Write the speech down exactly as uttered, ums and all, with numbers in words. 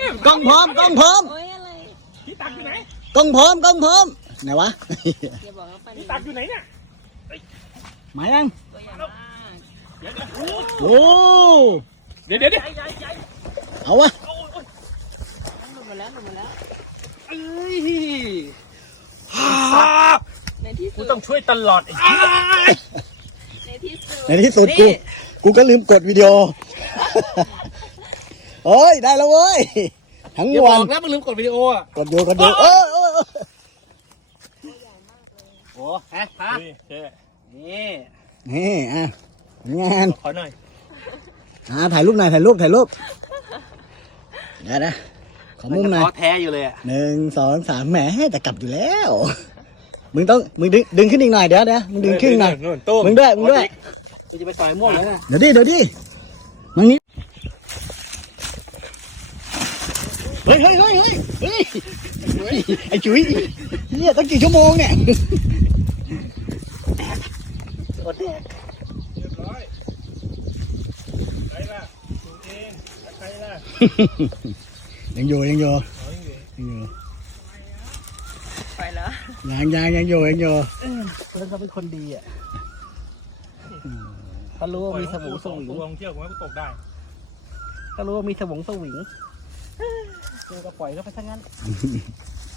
กล้องพร้อมกล้องพร้อมโอ้ยอะไรพี่ตักอยู่ไหนกล้องพร้อมกล้องพร้อมไหนวะอย่าบอกว่าปลาพี่ตักอยู่ไหนเนี่ยมายังตัวใหญ่มากเดี๋ยวเดี๋ยวโอ้เดี๋ยวเดี๋ยวเดี๋ยวเอาวะหลุดมาแล้วหลุดมาแล้วเอ้ยในที่กูสุดต้องช่วยตลอดไอ้ในที่สุดในที่สุดกูกูก็ลืมกดวิดีโอโอ้ยได้แล้วเว้ยทั้งอย่าบวัอน กนะมึงลืมกดวิดีโออ่ะกดอยู่กดอยู่เออเออโอ้ฮะฮะนี่นี่อ่ะงานขอหน่อยอ่าถ่ายรูปหน่อยถ่ายรูปถ่ายรูปเดี๋ยวนะขอมุมหน่อยแท้อยู่เลยอ่ะหนึ่งสองสามแหมแต่กลับอยู่แล้ว มึงต้องมึงดึงดึงขึ้นอีกหน่อยเดี๋ยวเดี๋ยวมึงดึงขึ้นหน่อยมึงด้วยมึงด้วยกูจะไปต่อยม่วงแล้วนะเดี๋ยวดิเดี๋ยวดิมึงนี้เฮ้ยเฮ้ยเฮ้ยเฮ้ยเฮ้ยเฮ้ยไอ้จุ๋ยเนี่ยตั้งกี่ชั่วโมงเนี่ยอดแดกเรียบร้อยใครล่ะตัวเองใครล่ะยังอยู่ยังอยู่อ๋อยังอยู่ยังอยู่ไปแล้วยังยังยังอยู่ยังอยู่เพื่อนเขาเป็นคนดีอ่ะเขารู้ว่ามีสมองสวิงตัวเที่ยวกูให้กูตกได้เขารู้ว่ามีสมองสวิงกูก็ปล่อยเขาไปทั้งนั้น